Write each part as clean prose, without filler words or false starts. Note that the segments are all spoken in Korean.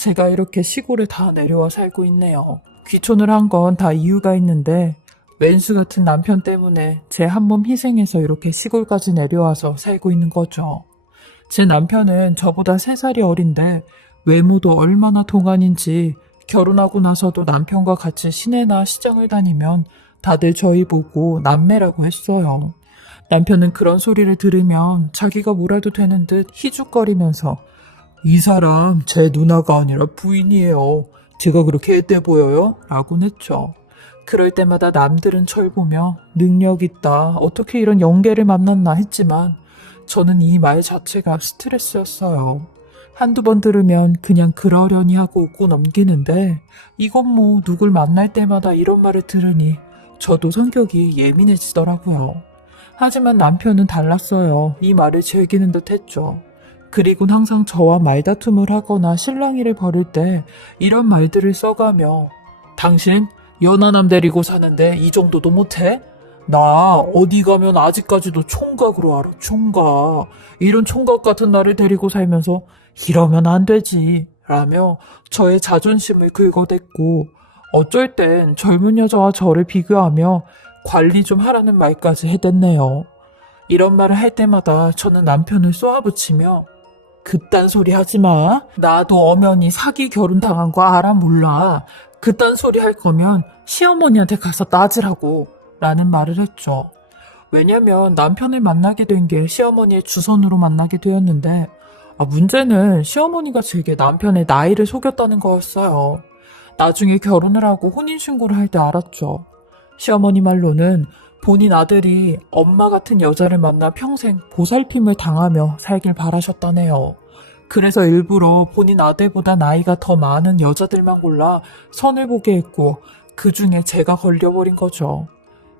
제가 이렇게 시골에 다 내려와 살고 있네요. 귀촌을 한 건 다 이유가 있는데 왼수 같은 남편 때문에 제 한 몸 희생해서 이렇게 시골까지 내려와서 살고 있는 거죠. 제 남편은 저보다 3살이 어린데 외모도 얼마나 동안인지 결혼하고 나서도 남편과 같이 시내나 시장을 다니면 다들 저희 보고 남매라고 했어요. 남편은 그런 소리를 들으면 자기가 뭐라도 되는 듯 희죽거리면서 이 사람 제 누나가 아니라 부인이에요. 제가 그렇게 앳돼 보여요? 라곤 했죠. 그럴 때마다 남들은 절 보며 능력 있다, 어떻게 이런 영계를 만났나 했지만 저는 이 말 자체가 스트레스였어요. 한두 번 들으면 그냥 그러려니 하고 웃고 넘기는데 이건 뭐 누굴 만날 때마다 이런 말을 들으니 저도 성격이 예민해지더라고요. 하지만 남편은 달랐어요. 이 말을 즐기는 듯 했죠. 그리곤 항상 저와 말다툼을 하거나 실랑이를 벌일 때 이런 말들을 써가며 당신 연하남 데리고 사는데 이 정도도 못해? 나 어디 가면 아직까지도 총각으로 알아, 총각. 이런 총각 같은 나를 데리고 살면서 이러면 안 되지 라며 저의 자존심을 긁어댔고 어쩔 땐 젊은 여자와 저를 비교하며 관리 좀 하라는 말까지 해댔네요. 이런 말을 할 때마다 저는 남편을 쏘아붙이며 그딴 소리 하지 마. 나도 엄연히 사기 결혼 당한 거 알아 몰라. 그딴 소리 할 거면 시어머니한테 가서 따지라고 라는 말을 했죠. 왜냐면 남편을 만나게 된 게 시어머니의 주선으로 만나게 되었는데 문제는 시어머니가 제게 남편의 나이를 속였다는 거였어요. 나중에 결혼을 하고 혼인신고를 할 때 알았죠. 시어머니 말로는 본인 아들이 엄마 같은 여자를 만나 평생 보살핌을 당하며 살길 바라셨다네요. 그래서 일부러 본인 아들보다 나이가 더 많은 여자들만 골라 선을 보게 했고 그 중에 제가 걸려버린 거죠.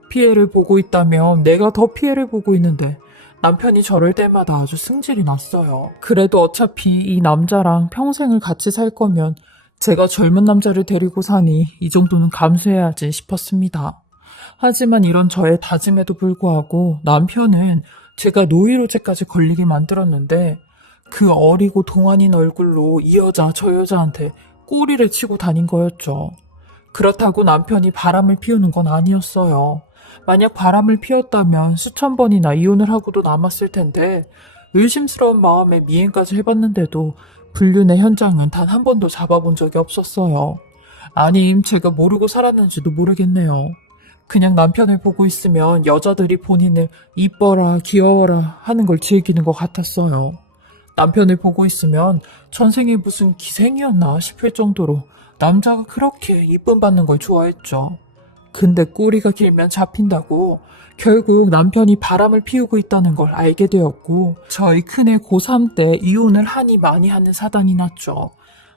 피해를 보고 있다면 내가 더 피해를 보고 있는데 남편이 저럴 때마다 아주 승질이 났어요. 그래도 어차피 이 남자랑 평생을 같이 살 거면 제가 젊은 남자를 데리고 사니 이 정도는 감수해야지 싶었습니다. 하지만 이런 저의 다짐에도 불구하고 남편은 제가 노이로제까지 걸리게 만들었는데 그 어리고 동안인 얼굴로 이 여자 저 여자한테 꼬리를 치고 다닌 거였죠. 그렇다고 남편이 바람을 피우는 건 아니었어요. 만약 바람을 피웠다면 수천 번이나 이혼을 하고도 남았을 텐데 의심스러운 마음에 미행까지 해봤는데도 불륜의 현장은 단 한 번도 잡아본 적이 없었어요. 아님 제가 모르고 살았는지도 모르겠네요. 그냥 남편을 보고 있으면 여자들이 본인을 이뻐라 귀여워라 하는 걸 즐기는 것 같았어요. 남편을 보고 있으면 전생에 무슨 기생이었나 싶을 정도로 남자가 그렇게 이쁨 받는 걸 좋아했죠. 근데 꼬리가 길면 잡힌다고 결국 남편이 바람을 피우고 있다는 걸 알게 되었고 저희 큰애 고3 때 이혼을 하니 많이 하는 사단이 났죠.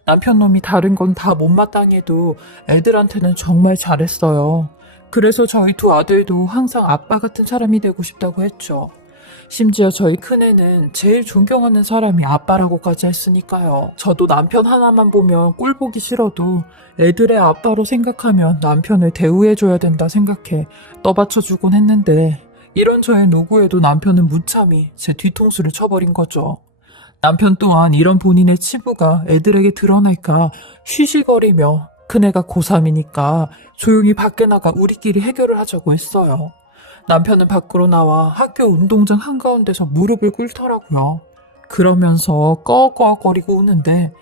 남편 놈이 다른 건 다 못마땅해도 애들한테는 정말 잘했어요. 그래서 저희 두 아들도 항상 아빠 같은 사람이 되고 싶다고 했죠. 심지어 저희 큰애는 제일 존경하는 사람이 아빠라고까지 했으니까요. 저도 남편 하나만 보면 꼴 보기 싫어도 애들의 아빠로 생각하면 남편을 대우해줘야 된다 생각해 떠받쳐주곤 했는데 이런 저의 노고에도 남편은 무참히 제 뒤통수를 쳐버린 거죠. 남편 또한 이런 본인의 치부가 애들에게 드러날까 쉬쉬거리며 큰애가 고3이니까 조용히 밖에 나가 우리끼리 해결을 하자고 했어요. 남편은 밖으로 나와 학교 운동장 한가운데서 무릎을 꿇더라고요. 그러면서 꺼꺼거리고 우는데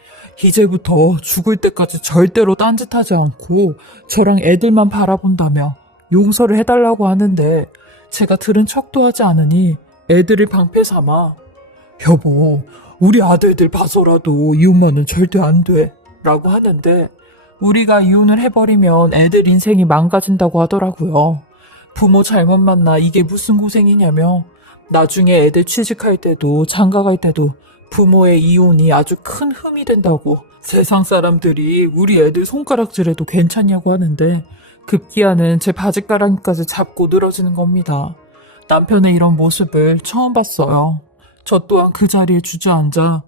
이제부터 죽을 때까지 절대로 딴짓하지 않고 저랑 애들만 바라본다며 용서를 해달라고 하는데 제가 들은 척도 하지 않으니 애들을 방패 삼아 여보 우리 아들들 봐서라도 이혼만은 절대 안 돼 라고 하는데 우리가 이혼을 해버리면 애들 인생이 망가진다고 하더라고요. 부모 잘못 만나 이게 무슨 고생이냐며 나중에 애들 취직할 때도 장가갈 때도 부모의 이혼이 아주 큰 흠이 된다고 세상 사람들이 우리 애들 손가락질해도 괜찮냐고 하는데 급기야는 제 바지가랑이까지 잡고 늘어지는 겁니다. 남편의 이런 모습을 처음 봤어요. 저 또한 그 자리에 주저앉아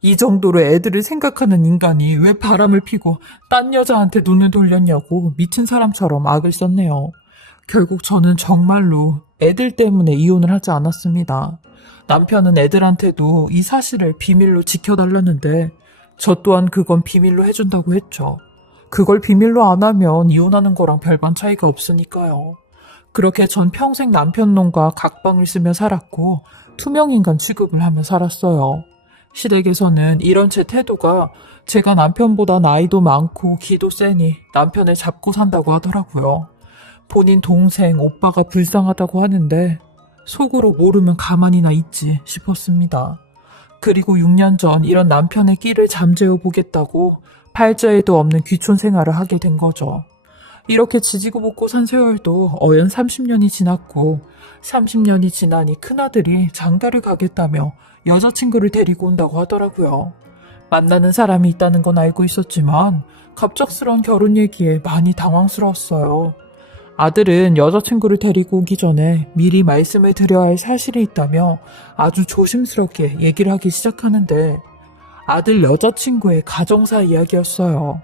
이 정도로 애들을 생각하는 인간이 왜 바람을 피고 딴 여자한테 눈을 돌렸냐고 미친 사람처럼 악을 썼네요. 결국 저는 정말로 애들 때문에 이혼을 하지 않았습니다. 남편은 애들한테도 이 사실을 비밀로 지켜달라는데 저 또한 그건 비밀로 해준다고 했죠. 그걸 비밀로 안 하면 이혼하는 거랑 별반 차이가 없으니까요. 그렇게 전 평생 남편 놈과 각방을 쓰며 살았고 투명인간 취급을 하며 살았어요. 시댁에서는 이런 제 태도가 제가 남편보다 나이도 많고 기도 세니 남편을 잡고 산다고 하더라고요. 본인 동생, 오빠가 불쌍하다고 하는데 속으로 모르면 가만히나 있지 싶었습니다. 그리고 6년 전 이런 남편의 끼를 잠재워 보겠다고 팔자에도 없는 귀촌 생활을 하게 된 거죠. 이렇게 지지고 볶고 산 세월도 어연 30년이 지났고 30년이 지나니 큰아들이 장가를 가겠다며 여자친구를 데리고 온다고 하더라고요. 만나는 사람이 있다는 건 알고 있었지만 갑작스러운 결혼 얘기에 많이 당황스러웠어요. 아들은 여자친구를 데리고 오기 전에 미리 말씀을 드려야 할 사실이 있다며 아주 조심스럽게 얘기를 하기 시작하는데 아들 여자친구의 가정사 이야기였어요.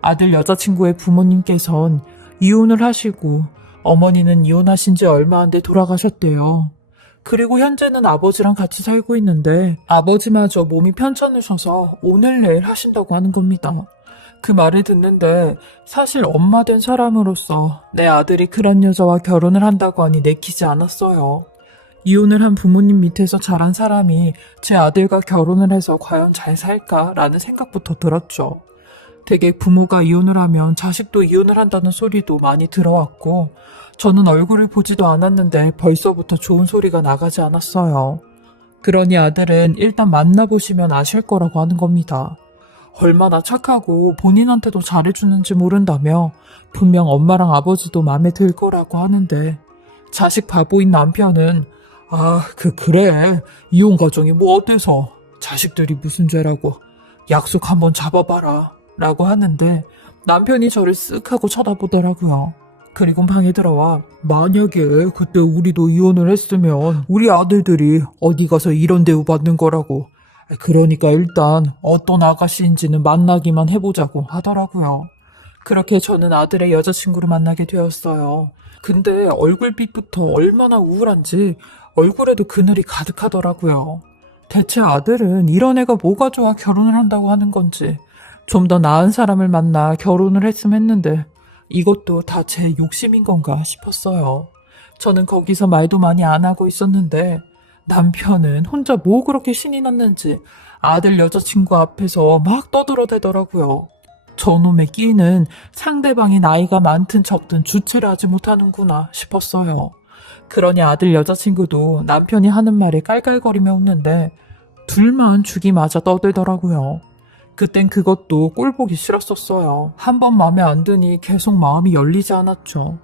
아들 여자친구의 부모님께선 이혼을 하시고 어머니는 이혼하신 지 얼마 안 돼 돌아가셨대요. 그리고 현재는 아버지랑 같이 살고 있는데 아버지마저 몸이 편찮으셔서 오늘 내일 하신다고 하는 겁니다. 그 말을 듣는데 사실 엄마 된 사람으로서 내 아들이 그런 여자와 결혼을 한다고 하니 내키지 않았어요. 이혼을 한 부모님 밑에서 자란 사람이 제 아들과 결혼을 해서 과연 잘 살까라는 생각부터 들었죠. 되게 부모가 이혼을 하면 자식도 이혼을 한다는 소리도 많이 들어왔고 저는 얼굴을 보지도 않았는데 벌써부터 좋은 소리가 나가지 않았어요. 그러니 아들은 일단 만나보시면 아실 거라고 하는 겁니다. 얼마나 착하고 본인한테도 잘해주는지 모른다며 분명 엄마랑 아버지도 마음에 들 거라고 하는데 자식 바보인 남편은 그래 이혼 과정이 뭐 어때서 자식들이 무슨 죄라고 약속 한번 잡아봐라 라고 하는데 남편이 저를 쓱 하고 쳐다보더라고요. 그리고 방에 들어와 만약에 그때 우리도 이혼을 했으면 우리 아들들이 어디 가서 이런 대우 받는 거라고 그러니까 일단 어떤 아가씨인지는 만나기만 해보자고 하더라고요. 그렇게 저는 아들의 여자친구를 만나게 되었어요. 근데 얼굴빛부터 얼마나 우울한지 얼굴에도 그늘이 가득하더라고요. 대체 아들은 이런 애가 뭐가 좋아 결혼을 한다고 하는 건지 좀 더 나은 사람을 만나 결혼을 했으면 했는데 이것도 다 제 욕심인 건가 싶었어요. 저는 거기서 말도 많이 안 하고 있었는데 남편은 혼자 뭐 그렇게 신이 났는지 아들 여자친구 앞에서 막 떠들어대더라고요. 저놈의 끼는 상대방이 나이가 많든 적든 주체를 하지 못하는구나 싶었어요. 그러니 아들 여자친구도 남편이 하는 말에 깔깔거리며 웃는데 둘만 죽이 맞아 떠들더라고요. 그땐 그것도 꼴보기 싫었었어요. 한 번 마음에 안 드니 계속 마음이 열리지 않았죠.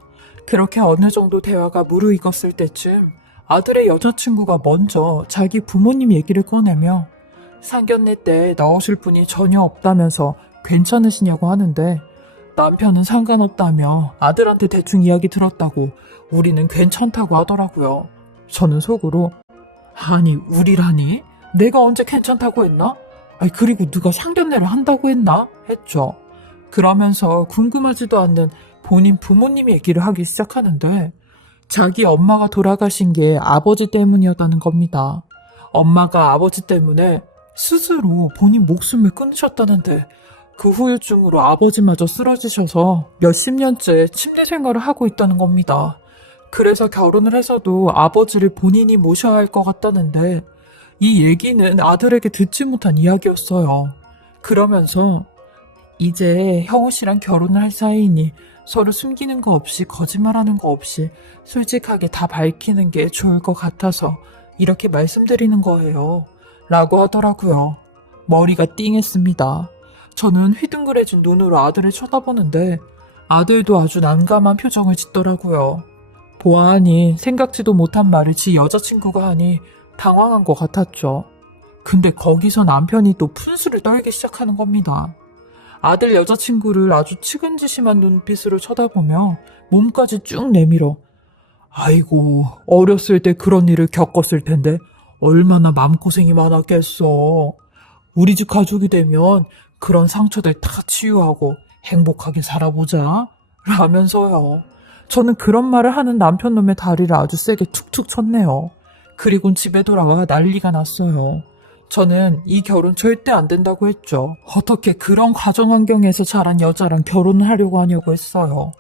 그렇게 어느 정도 대화가 무르익었을 때쯤 아들의 여자친구가 먼저 자기 부모님 얘기를 꺼내며 상견례 때 나오실 분이 전혀 없다면서 괜찮으시냐고 하는데 남편은 상관없다며 아들한테 대충 이야기 들었다고 우리는 괜찮다고 하더라고요. 저는 속으로 아니 우리라니? 내가 언제 괜찮다고 했나? 그리고 누가 상견례를 한다고 했나? 했죠. 그러면서 궁금하지도 않는 본인 부모님 얘기를 하기 시작하는데 자기 엄마가 돌아가신 게 아버지 때문이었다는 겁니다. 엄마가 아버지 때문에 스스로 본인 목숨을 끊으셨다는데 그 후유증으로 아버지마저 쓰러지셔서 몇십 년째 침대 생활을 하고 있다는 겁니다. 그래서 결혼을 해서도 아버지를 본인이 모셔야 할 것 같다는데 이 얘기는 아들에게 듣지 못한 이야기였어요. 그러면서 이제 형우 씨랑 결혼을 할 사이이니 서로 숨기는 거 없이 거짓말하는 거 없이 솔직하게 다 밝히는 게 좋을 것 같아서 이렇게 말씀드리는 거예요. 라고 하더라고요. 머리가 띵했습니다. 저는 휘둥그레진 눈으로 아들을 쳐다보는데 아들도 아주 난감한 표정을 짓더라고요. 보아하니 생각지도 못한 말을 지 여자친구가 하니 당황한 것 같았죠. 근데 거기서 남편이 또 푼수를 떨기 시작하는 겁니다. 아들 여자친구를 아주 측은지심한 눈빛으로 쳐다보며 몸까지 쭉 내밀어 아이고 어렸을 때 그런 일을 겪었을 텐데 얼마나 마음고생이 많았겠어. 우리 집 가족이 되면 그런 상처들 다 치유하고 행복하게 살아보자 라면서요. 저는 그런 말을 하는 남편 놈의 다리를 아주 세게 툭툭 쳤네요. 그리곤 집에 돌아와 난리가 났어요. 저는 이 결혼 절대 안 된다고 했죠. 어떻게 그런 가정 환경에서 자란 여자랑 결혼을 하려고 하냐고 했어요.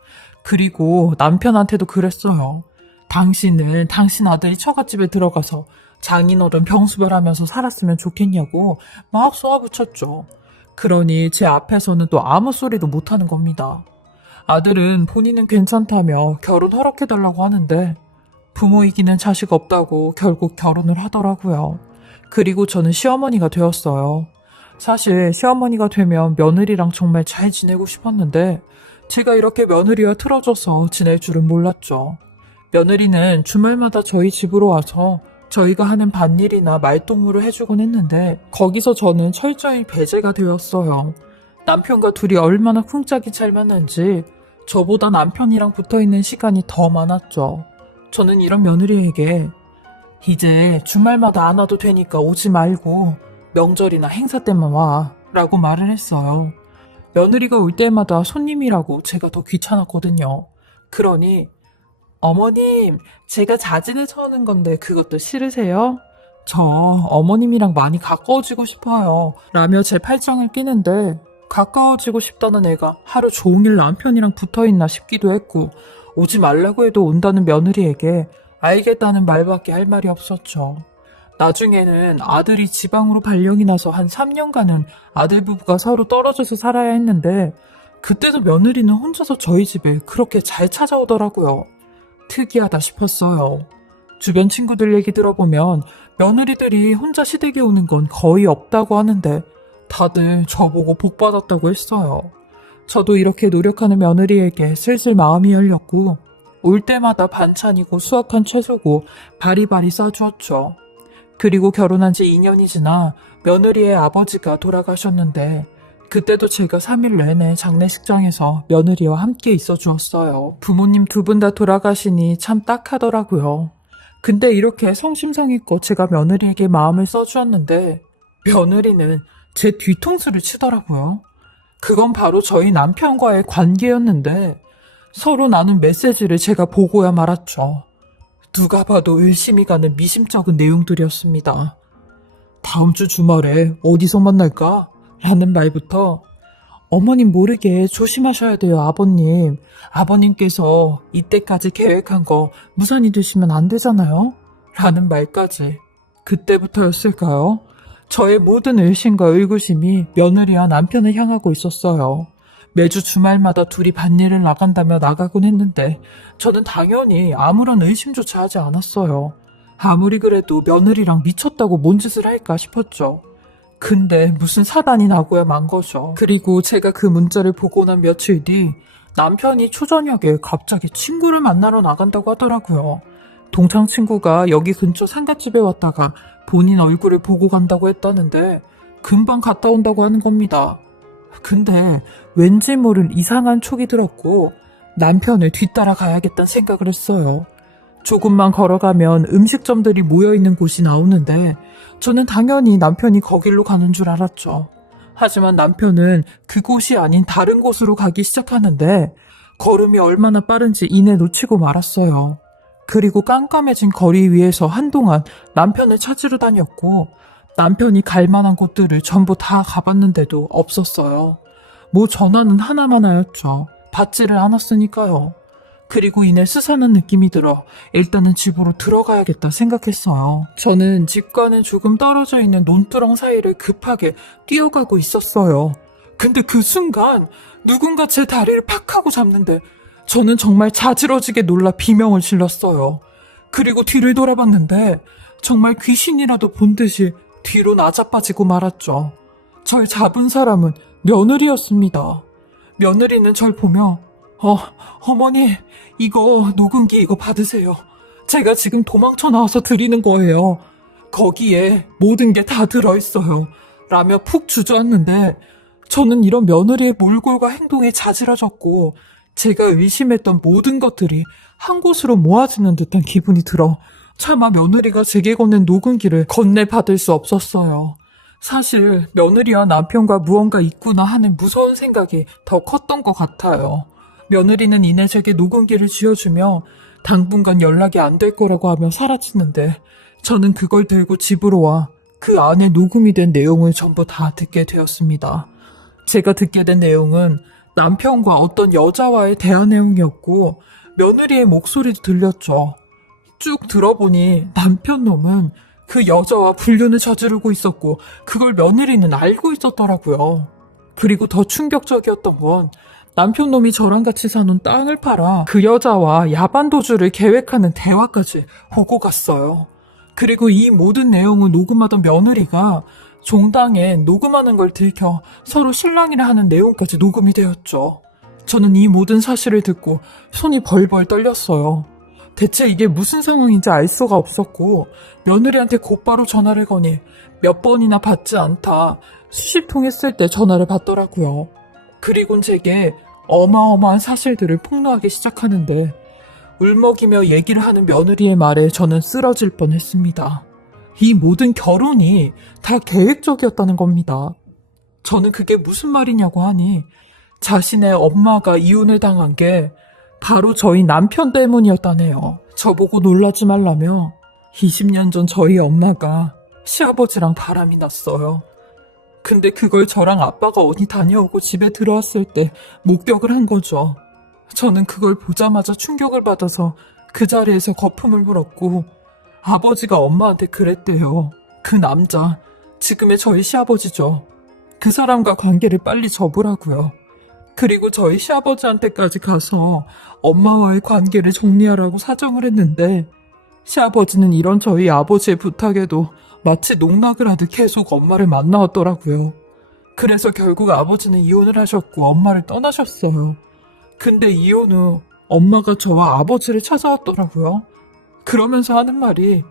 그리고 남편한테도 그랬어요. 당신은 당신 아들이 처갓집에 들어가서 장인어른 병수별하면서 살았으면 좋겠냐고 막 쏘아붙였죠. 그러니 제 앞에서는 또 아무 소리도 못하는 겁니다. 아들은 본인은 괜찮다며 결혼 허락해달라고 하는데 부모 이기는 자식 없다고 결국 결혼을 하더라고요. 그리고 저는 시어머니가 되었어요. 사실 시어머니가 되면 며느리랑 정말 잘 지내고 싶었는데 제가 이렇게 며느리와 틀어져서 지낼 줄은 몰랐죠. 며느리는 주말마다 저희 집으로 와서 저희가 하는 밭일이나 말동무를 해주곤 했는데 거기서 저는 철저히 배제가 되었어요. 남편과 둘이 얼마나 쿵짝이 잘 맞는지 저보다 남편이랑 붙어있는 시간이 더 많았죠. 저는 이런 며느리에게 이제 주말마다 안 와도 되니까 오지 말고 명절이나 행사 때만 와 라고 말을 했어요. 며느리가 올 때마다 손님이라고 제가 더 귀찮았거든요. 그러니 어머님, 제가 자진을 쳐오는 건데 그것도 싫으세요? 저 어머님이랑 많이 가까워지고 싶어요 라며 제 팔짱을 끼는데 가까워지고 싶다는 애가 하루 종일 남편이랑 붙어있나 싶기도 했고 오지 말라고 해도 온다는 며느리에게 알겠다는 말밖에 할 말이 없었죠. 나중에는 아들이 지방으로 발령이 나서 한 3년간은 아들 부부가 서로 떨어져서 살아야 했는데 그때도 며느리는 혼자서 저희 집에 그렇게 잘 찾아오더라고요. 특이하다 싶었어요. 주변 친구들 얘기 들어보면 며느리들이 혼자 시댁에 오는 건 거의 없다고 하는데 다들 저보고 복 받았다고 했어요. 저도 이렇게 노력하는 며느리에게 슬슬 마음이 열렸고 올 때마다 반찬이고 수확한 채소고 바리바리 싸주었죠. 그리고 결혼한 지 2년이 지나 며느리의 아버지가 돌아가셨는데 그때도 제가 3일 내내 장례식장에서 며느리와 함께 있어 주었어요. 부모님 두 분 다 돌아가시니 참 딱하더라고요. 근데 이렇게 성심성의껏 제가 며느리에게 마음을 써주었는데 며느리는 제 뒤통수를 치더라고요. 그건 바로 저희 남편과의 관계였는데 서로 나눈 메시지를 제가 보고야 말았죠. 누가 봐도 의심이 가는 미심쩍은 내용들이었습니다. 다음 주 주말에 어디서 만날까? 라는 말부터 어머님 모르게 조심하셔야 돼요, 아버님. 아버님께서 이때까지 계획한 거 무산이 되시면 안 되잖아요? 라는 말까지. 그때부터였을까요? 저의 모든 의심과 의구심이 며느리와 남편을 향하고 있었어요. 매주 주말마다 둘이 밭일을 나간다며 나가곤 했는데 저는 당연히 아무런 의심조차 하지 않았어요. 아무리 그래도 며느리랑 미쳤다고 뭔 짓을 할까 싶었죠. 근데 무슨 사단이 나고야 만 거죠. 그리고 제가 그 문자를 보고 난 며칠 뒤 남편이 초저녁에 갑자기 친구를 만나러 나간다고 하더라고요. 동창 친구가 여기 근처 상가집에 왔다가 본인 얼굴을 보고 간다고 했다는데 금방 갔다 온다고 하는 겁니다. 근데 왠지 모를 이상한 촉이 들었고 남편을 뒤따라 가야겠다는 생각을 했어요. 조금만 걸어가면 음식점들이 모여있는 곳이 나오는데 저는 당연히 남편이 거길로 가는 줄 알았죠. 하지만 남편은 그곳이 아닌 다른 곳으로 가기 시작하는데 걸음이 얼마나 빠른지 이내 놓치고 말았어요. 그리고 깜깜해진 거리 위에서 한동안 남편을 찾으러 다녔고 남편이 갈 만한 곳들을 전부 다 가봤는데도 없었어요. 뭐 전화는 하나만 하였죠. 받지를 않았으니까요. 그리고 이내 스산한 느낌이 들어 일단은 집으로 들어가야겠다 생각했어요. 저는 집과는 조금 떨어져 있는 논두렁 사이를 급하게 뛰어가고 있었어요. 근데 그 순간 누군가 제 다리를 팍 하고 잡는데 저는 정말 자지러지게 놀라 비명을 질렀어요. 그리고 뒤를 돌아봤는데 정말 귀신이라도 본 듯이 뒤로 나자빠지고 말았죠. 절 잡은 사람은 며느리였습니다. 며느리는 절 보며 어머니, 이거 녹음기 이거 받으세요. 제가 지금 도망쳐 나와서 드리는 거예요. 거기에 모든 게 다 들어있어요. 라며 푹 주저앉는데 저는 이런 며느리의 몰골과 행동에 자지러졌고 제가 의심했던 모든 것들이 한 곳으로 모아지는 듯한 기분이 들어 차마 며느리가 제게 건넨 녹음기를 건네받을 수 없었어요. 사실 며느리와 남편과 무언가 있구나 하는 무서운 생각이 더 컸던 것 같아요. 며느리는 이내 제게 녹음기를 쥐어주며 당분간 연락이 안 될 거라고 하며 사라지는데 저는 그걸 들고 집으로 와 그 안에 녹음이 된 내용을 전부 다 듣게 되었습니다. 제가 듣게 된 내용은 남편과 어떤 여자와의 대화 내용이었고 며느리의 목소리도 들렸죠. 쭉 들어보니 남편 놈은 그 여자와 불륜을 저지르고 있었고 그걸 며느리는 알고 있었더라고요. 그리고 더 충격적이었던 건 남편 놈이 저랑 같이 사는 땅을 팔아 그 여자와 야반 도주를 계획하는 대화까지 오고 갔어요. 그리고 이 모든 내용을 녹음하던 며느리가 종당에 녹음하는 걸 들켜 서로 실랑이를 하는 내용까지 녹음이 되었죠. 저는 이 모든 사실을 듣고 손이 벌벌 떨렸어요. 대체 이게 무슨 상황인지 알 수가 없었고 며느리한테 곧바로 전화를 거니 몇 번이나 받지 않다 수십 통 했을 때 전화를 받더라고요. 그리곤 제게 어마어마한 사실들을 폭로하기 시작하는데 울먹이며 얘기를 하는 며느리의 말에 저는 쓰러질 뻔했습니다. 이 모든 결혼이 다 계획적이었다는 겁니다. 저는 그게 무슨 말이냐고 하니 자신의 엄마가 이혼을 당한 게 바로 저희 남편 때문이었다네요. 저보고 놀라지 말라며 20년 전 저희 엄마가 시아버지랑 바람이 났어요. 근데 그걸 저랑 아빠가 어디 다녀오고 집에 들어왔을 때 목격을 한 거죠. 저는 그걸 보자마자 충격을 받아서 그 자리에서 거품을 물었고 아버지가 엄마한테 그랬대요. 그 남자, 지금의 저희 시아버지죠. 그 사람과 관계를 빨리 접으라고요. 그리고 저희 시아버지한테까지 가서 엄마와의 관계를 정리하라고 사정을 했는데 시아버지는 이런 저희 아버지의 부탁에도 마치 농락을 하듯 계속 엄마를 만나왔더라고요. 그래서 결국 아버지는 이혼을 하셨고 엄마를 떠나셨어요. 근데 이혼 후 엄마가 저와 아버지를 찾아왔더라고요. 그러면서 하는 말이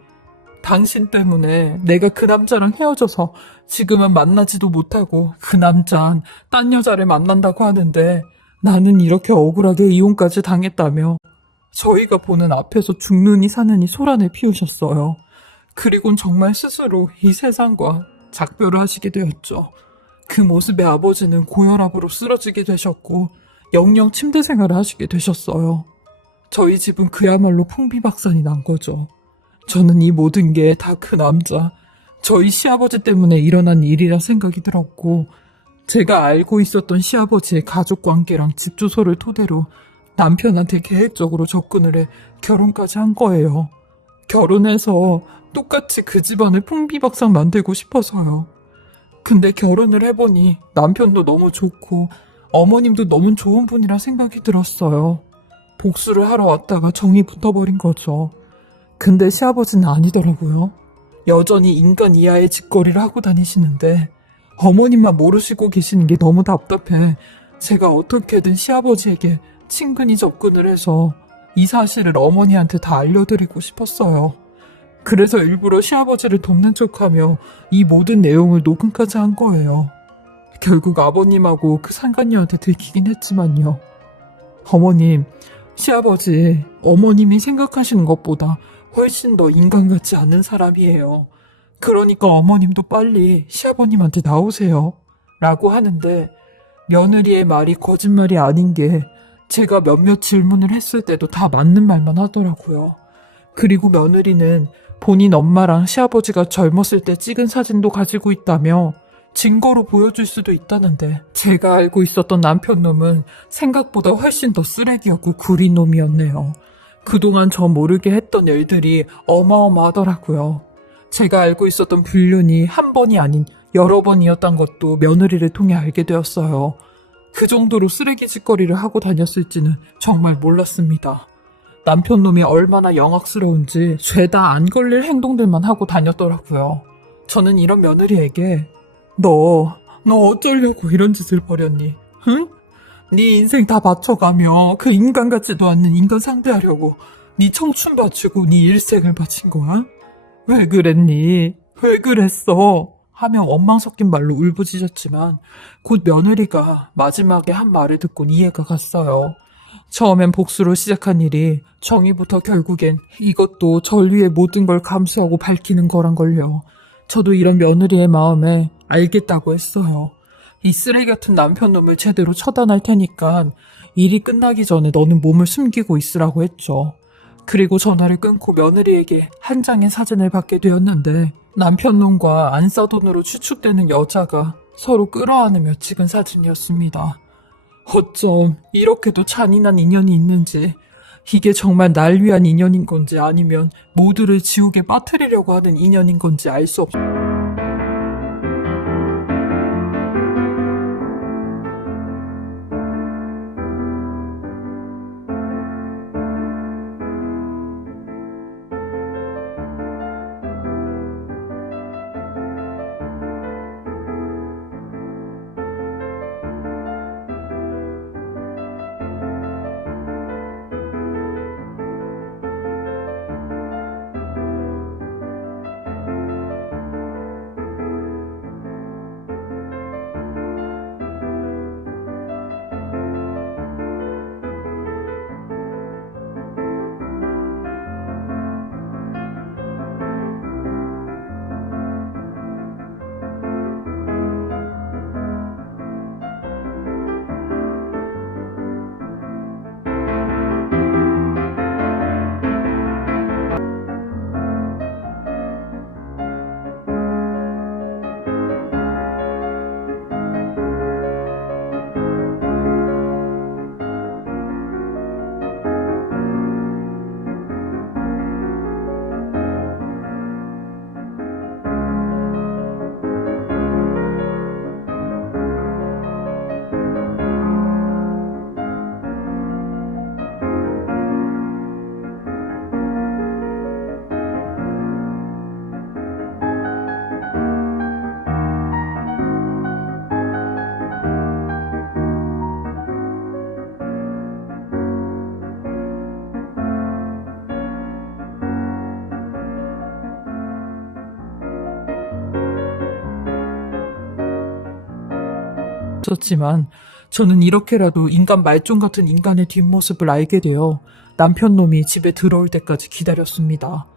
당신 때문에 내가 그 남자랑 헤어져서 지금은 만나지도 못하고 그 남자는 딴 여자를 만난다고 하는데 나는 이렇게 억울하게 이혼까지 당했다며 저희가 보는 앞에서 죽느니 사느니 소란을 피우셨어요. 그리곤 정말 스스로 이 세상과 작별을 하시게 되었죠. 그 모습에 아버지는 고혈압으로 쓰러지게 되셨고 영영 침대 생활을 하시게 되셨어요. 저희 집은 그야말로 풍비박산이 난 거죠. 저는 이 모든 게 다 그 남자, 저희 시아버지 때문에 일어난 일이라 생각이 들었고 제가 알고 있었던 시아버지의 가족관계랑 집 주소를 토대로 남편한테 계획적으로 접근을 해 결혼까지 한 거예요. 결혼해서 똑같이 그 집안을 풍비박산 만들고 싶어서요. 근데 결혼을 해보니 남편도 너무 좋고 어머님도 너무 좋은 분이라 생각이 들었어요. 복수를 하러 왔다가 정이 붙어버린 거죠. 근데 시아버지는 아니더라고요. 여전히 인간 이하의 짓거리를 하고 다니시는데 어머님만 모르시고 계시는 게 너무 답답해 제가 어떻게든 시아버지에게 친근히 접근을 해서 이 사실을 어머니한테 다 알려드리고 싶었어요. 그래서 일부러 시아버지를 돕는 척하며 이 모든 내용을 녹음까지 한 거예요. 결국 아버님하고 그 상간녀한테 들키긴 했지만요. 어머님, 시아버지, 어머님이 생각하시는 것보다 훨씬 더 인간 같지 않은 사람이에요. 그러니까 어머님도 빨리 시아버님한테 나오세요. 라고 하는데 며느리의 말이 거짓말이 아닌 게 제가 몇몇 질문을 했을 때도 다 맞는 말만 하더라고요. 그리고 며느리는 본인 엄마랑 시아버지가 젊었을 때 찍은 사진도 가지고 있다며 증거로 보여줄 수도 있다는데 제가 알고 있었던 남편 놈은 생각보다 훨씬 더 쓰레기였고 구린 놈이었네요. 그동안 저 모르게 했던 일들이 어마어마하더라고요. 제가 알고 있었던 불륜이 한 번이 아닌 여러 번이었던 것도 며느리를 통해 알게 되었어요. 그 정도로 쓰레기 짓거리를 하고 다녔을지는 정말 몰랐습니다. 남편 놈이 얼마나 영악스러운지 죄다 안 걸릴 행동들만 하고 다녔더라고요. 저는 이런 며느리에게 너 어쩌려고 이런 짓을 벌였니? 응? 네 인생 다 바쳐가며 그 인간 같지도 않는 인간 상대하려고 네 청춘 바치고 네 일생을 바친 거야? 왜 그랬니? 왜 그랬어? 하며 원망 섞인 말로 울부짖었지만 곧 며느리가 마지막에 한 말을 듣곤 이해가 갔어요. 처음엔 복수로 시작한 일이 정의부터 결국엔 이것도 전류의 모든 걸 감수하고 밝히는 거란걸요. 저도 이런 며느리의 마음에 알겠다고 했어요. 이 쓰레기 같은 남편 놈을 제대로 처단할 테니까 일이 끝나기 전에 너는 몸을 숨기고 있으라고 했죠. 그리고 전화를 끊고 며느리에게 한 장의 사진을 받게 되었는데 남편놈과 안싸돈으로 추측되는 여자가 서로 끌어안으며 찍은 사진이었습니다. 어쩜 이렇게도 잔인한 인연이 있는지, 이게 정말 날 위한 인연인 건지 아니면 모두를 지옥에 빠뜨리려고 하는 인연인 건지 알 수 없습니다. 없었지만 저는 이렇게라도 인간 말종 같은 인간의 뒷모습을 알게 되어 남편놈이 집에 들어올 때까지 기다렸습니다.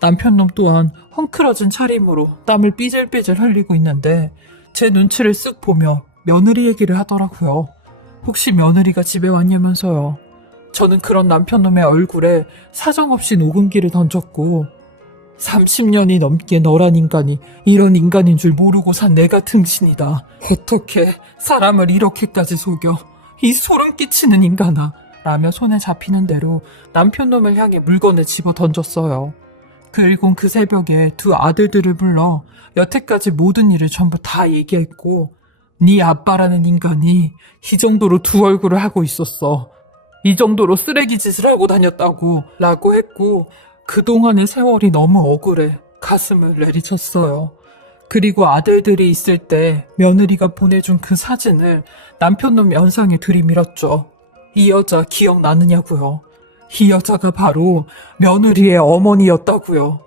남편놈 또한 헝클어진 차림으로 땀을 삐질삐질 흘리고 있는데 제 눈치를 쓱 보며 며느리 얘기를 하더라고요. 혹시 며느리가 집에 왔냐면서요. 저는 그런 남편놈의 얼굴에 사정없이 녹음기를 던졌고 30년이 넘게 너란 인간이 이런 인간인 줄 모르고 산 내가 등신이다. 어떻게 사람을 이렇게까지 속여. 이 소름 끼치는 인간아. 라며 손에 잡히는 대로 남편놈을 향해 물건을 집어 던졌어요. 그리고 그 새벽에 두 아들들을 불러 여태까지 모든 일을 전부 다 얘기했고 네 아빠라는 인간이 이 정도로 두 얼굴을 하고 있었어. 이 정도로 쓰레기 짓을 하고 다녔다고 라고 했고 그동안의 세월이 너무 억울해 가슴을 내리쳤어요. 그리고 아들들이 있을 때 며느리가 보내준 그 사진을 남편놈 연상에 들이밀었죠. 이 여자 기억나느냐고요. 이 여자가 바로 며느리의 어머니였다고요.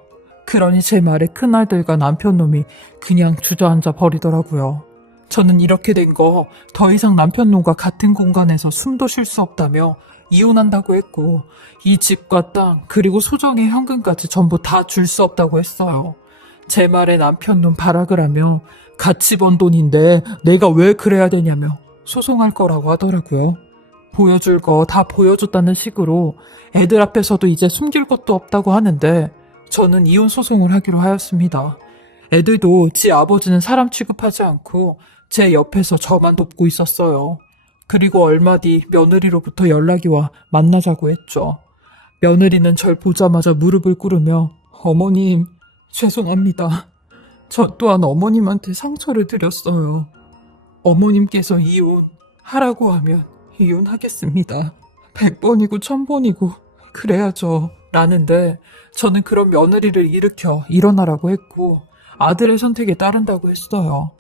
그러니 제 말에 큰아들과 남편놈이 그냥 주저앉아 버리더라고요. 저는 이렇게 된 거 더 이상 남편놈과 같은 공간에서 숨도 쉴 수 없다며 이혼한다고 했고 이 집과 땅 그리고 소정의 현금까지 전부 다 줄 수 없다고 했어요. 제 말에 남편놈 발악을 하며 같이 번 돈인데 내가 왜 그래야 되냐며 소송할 거라고 하더라고요. 보여줄 거 다 보여줬다는 식으로 애들 앞에서도 이제 숨길 것도 없다고 하는데 저는 이혼 소송을 하기로 하였습니다. 애들도 지 아버지는 사람 취급하지 않고 제 옆에서 저만 돕고 있었어요. 그리고 얼마 뒤 며느리로부터 연락이 와 만나자고 했죠. 며느리는 절 보자마자 무릎을 꿇으며 어머님 죄송합니다. 저 또한 어머님한테 상처를 드렸어요. 어머님께서 이혼하라고 하면 이혼하겠습니다. 100번이고 1000번이고 그래야죠. 라는데 저는 그런 며느리를 일으켜 일어나라고 했고 아들의 선택에 따른다고 했어요.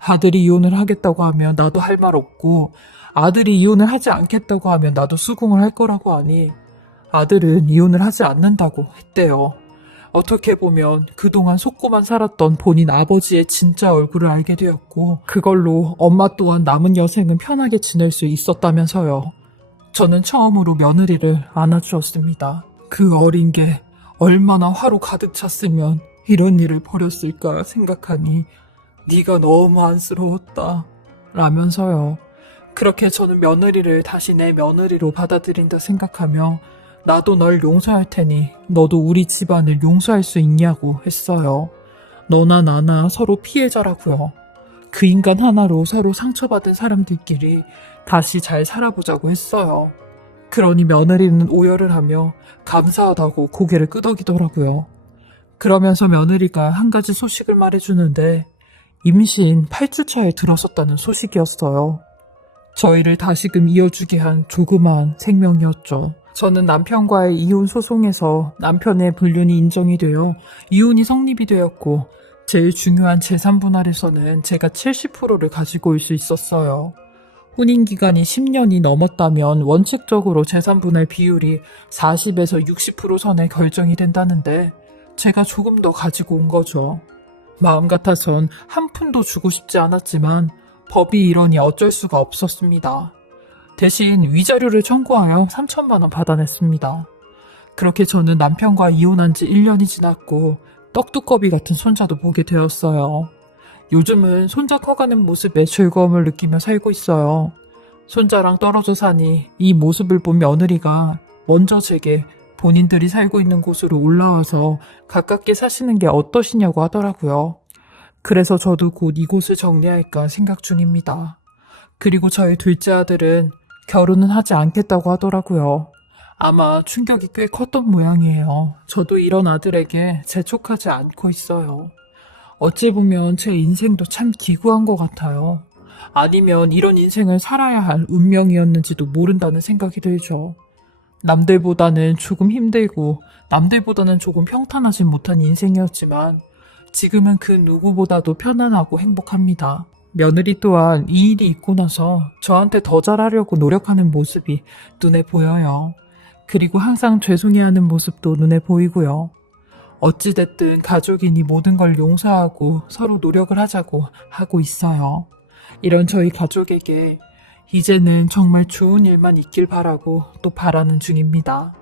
아들이 이혼을 하겠다고 하면 나도 할 말 없고 아들이 이혼을 하지 않겠다고 하면 나도 수긍을 할 거라고 하니 아들은 이혼을 하지 않는다고 했대요. 어떻게 보면 그동안 속고만 살았던 본인 아버지의 진짜 얼굴을 알게 되었고 그걸로 엄마 또한 남은 여생은 편하게 지낼 수 있었다면서요. 저는 처음으로 며느리를 안아주었습니다. 그 어린 게 얼마나 화로 가득 찼으면 이런 일을 벌였을까 생각하니 네가 너무 안쓰러웠다 라면서요. 그렇게 저는 며느리를 다시 내 며느리로 받아들인다 생각하며 나도 널 용서할 테니 너도 우리 집안을 용서할 수 있냐고 했어요. 너나 나나 서로 피해자라고요. 그 인간 하나로 서로 상처받은 사람들끼리 다시 잘 살아보자고 했어요. 그러니 며느리는 오열을 하며 감사하다고 고개를 끄덕이더라고요. 그러면서 며느리가 한 가지 소식을 말해주는데 임신 8주차에 들어섰다는 소식이었어요. 저희를 다시금 이어주게 한 조그마한 생명이었죠. 저는 남편과의 이혼 소송에서 남편의 불륜이 인정이 되어 이혼이 성립이 되었고 제일 중요한 재산 분할에서는 제가 70%를 가지고 올 수 있었어요. 혼인 기간이 10년이 넘었다면 원칙적으로 재산 분할 비율이 40에서 60% 선에 결정이 된다는데 제가 조금 더 가지고 온 거죠. 마음 같아선 한 푼도 주고 싶지 않았지만 법이 이러니 어쩔 수가 없었습니다. 대신 위자료를 청구하여 3천만 원 받아냈습니다. 그렇게 저는 남편과 이혼한 지 1년이 지났고 떡두꺼비 같은 손자도 보게 되었어요. 요즘은 손자 커가는 모습에 즐거움을 느끼며 살고 있어요. 손자랑 떨어져 사니 이 모습을 본 며느리가 먼저 제게 본인들이 살고 있는 곳으로 올라와서 가깝게 사시는 게 어떠시냐고 하더라고요. 그래서 저도 곧 이곳을 정리할까 생각 중입니다. 그리고 저희 둘째 아들은 결혼은 하지 않겠다고 하더라고요. 아마 충격이 꽤 컸던 모양이에요. 저도 이런 아들에게 재촉하지 않고 있어요. 어찌 보면 제 인생도 참 기구한 것 같아요. 아니면 이런 인생을 살아야 할 운명이었는지도 모른다는 생각이 들죠. 남들보다는 조금 힘들고 남들보다는 조금 평탄하지 못한 인생이었지만 지금은 그 누구보다도 편안하고 행복합니다. 며느리 또한 이 일이 있고 나서 저한테 더 잘하려고 노력하는 모습이 눈에 보여요. 그리고 항상 죄송해하는 모습도 눈에 보이고요. 어찌됐든 가족이니 모든 걸 용서하고 서로 노력을 하자고 하고 있어요. 이런 저희 가족에게 이제는 정말 좋은 일만 있길 바라고 또 바라는 중입니다.